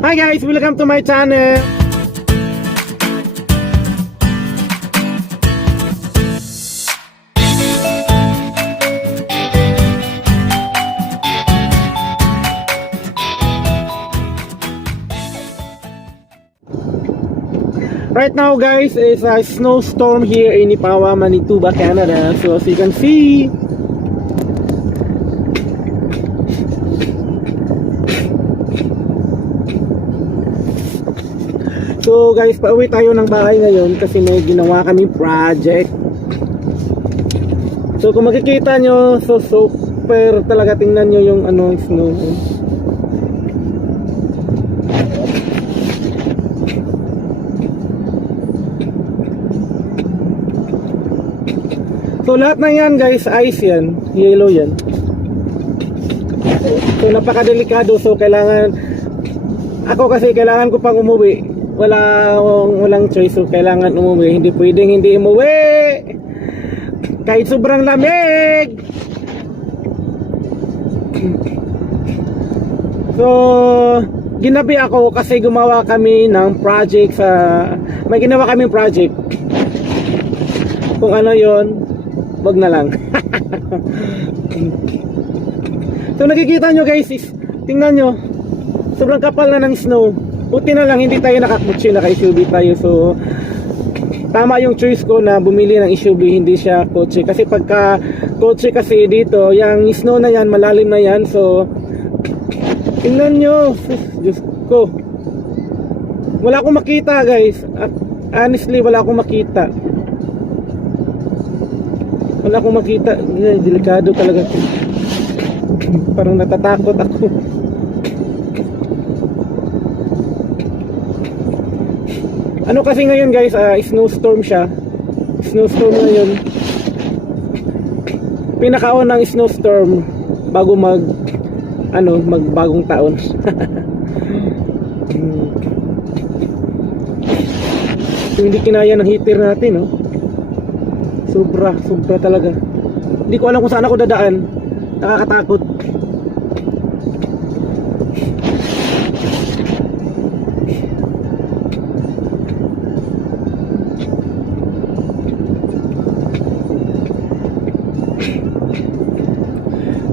Hi guys, welcome to my channel. Right now guys, is a snowstorm here in Neepawa, Manitoba, Canada. So as you can see, so guys, pauwi tayo ng bahay ngayon kasi may ginawa kaming project. So kung makikita nyo, so super talaga, tingnan nyo yung snow. So lahat na yan guys, ice yan, yellow yan. So napakadelikado, so kailangan, ako kasi kailangan ko pang umuwi. Walang choice, so kailangan umuwi. Hindi pwedeng hindi umuwi kahit sobrang lamig. So ginabi ako kasi gumawa kami ng project may ginawa kaming project. Kung ano yon, wag na lang. So nakikita nyo guys, tingnan nyo, sobrang kapal na ng snow. Buti na lang hindi tayo nakakutsi, naka-SUV tayo. So tama yung choice ko na bumili ng SUV, hindi siya kotse. Kasi pagka kotse kasi dito, yung snow na yan, malalim na yan. So tingnan nyo, Diyos ko, wala akong makita guys. Honestly, wala akong makita. Wala akong makita. Delikado talaga. Parang natatakot ako. Ano kasi ngayon guys, snowstorm siya. Snowstorm ngayon. Pinakaon ng snowstorm bago magbagong taon. So, hindi kinaya ng heater natin, no? Sobra talaga. Hindi ko alam kung saan ako dadaan. Nakakatakot.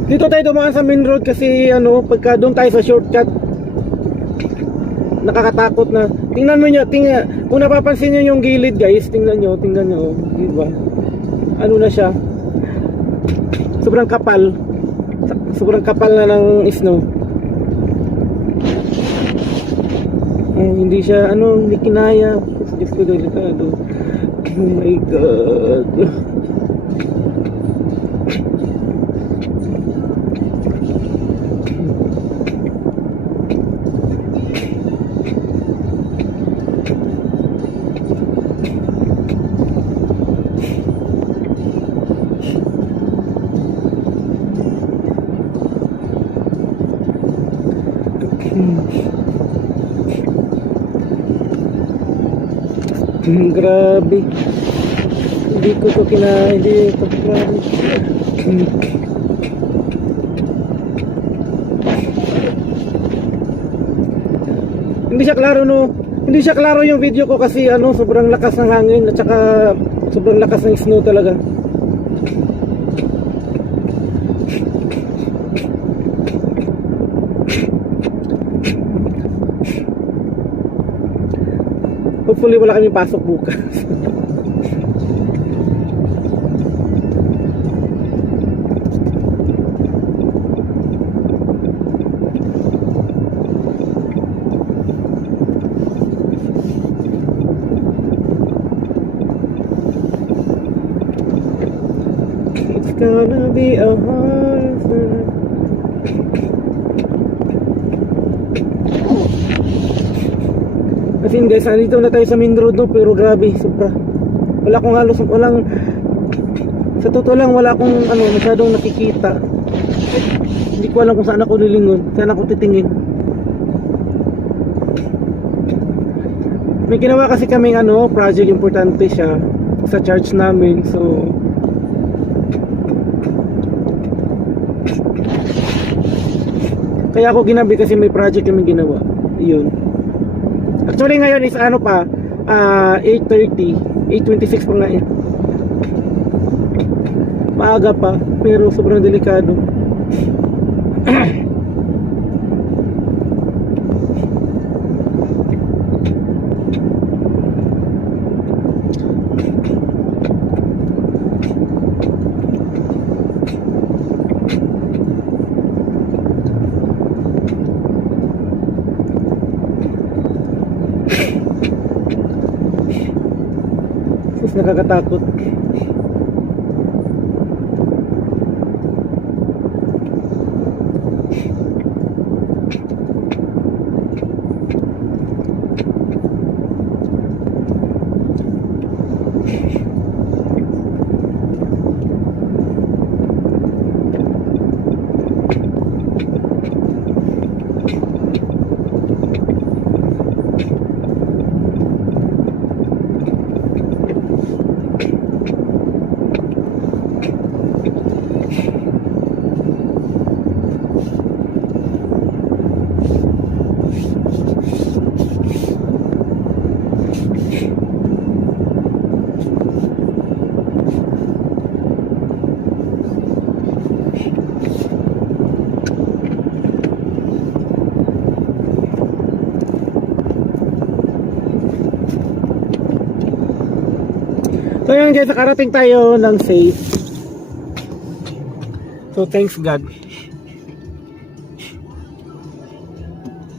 Dito tayo dumaan sa main road kasi pagka doon tayo sa shortcut, nakakatakot na. Tingnan mo nyo, kung napapansin nyo yung gilid guys, tingnan nyo, diba? Ano na siya? Sobrang kapal na ng snow. Hindi siya, hindi kinaya. Diyos ko, delikado. Oh my God. Grabe. Hindi ko to grabe. Hindi siya klaro, no. Hindi siya klaro yung video ko kasi sobrang lakas ng hangin at saka sobrang lakas ng snow talaga. Hopefully wala kaming pasok bukas. It's gonna be a hard time. Kasi guys, nandito na tayo sa main road, no, pero grabe, sobra. Sa totoo lang, wala akong masyadong nakikita. Hindi ko alam kung saan ako lilingon, saan ako titingin. May ginawa kasi kaming project, importante siya sa church namin. So kaya ako ginabi kasi may project kami ginawa. Yun. Actually ngayon is ano pa, 8:30, 8:26 pa nga eh. Maaga pa, pero sobrang delikado. Nakakatakot. So yun guys, nakarating tayo ng safe. So thanks God.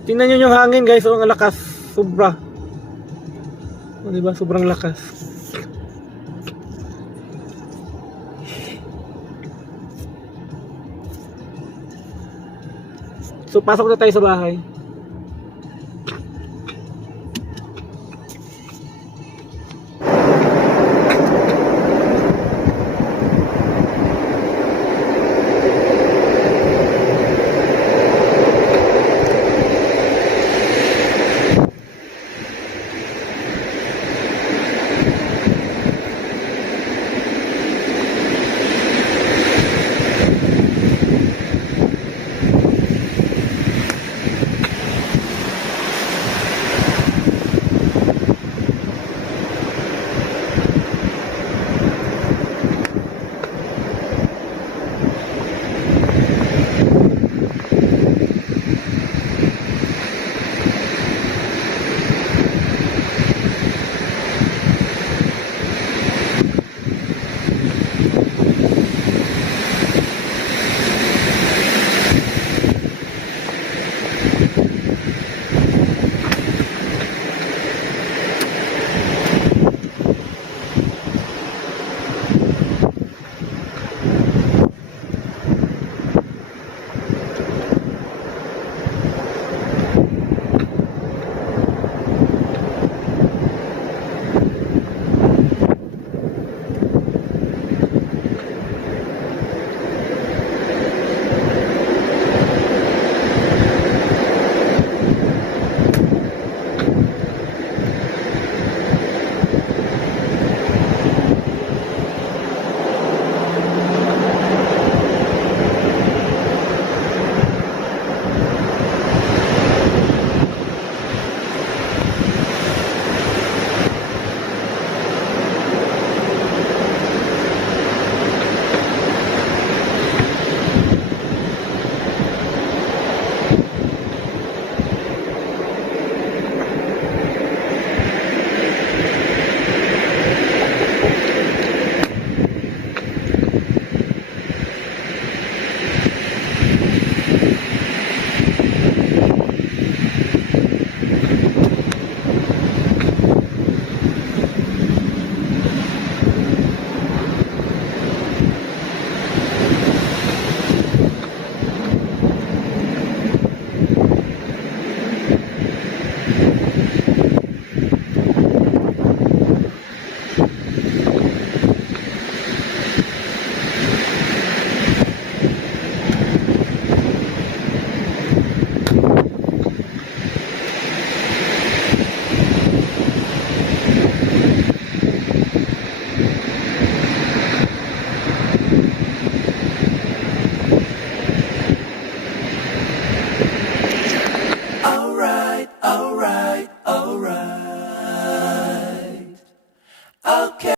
Tingnan nyo yung hangin guys, ang lakas, sobra. O diba, sobrang lakas. So pasok na tayo sa bahay. Okay.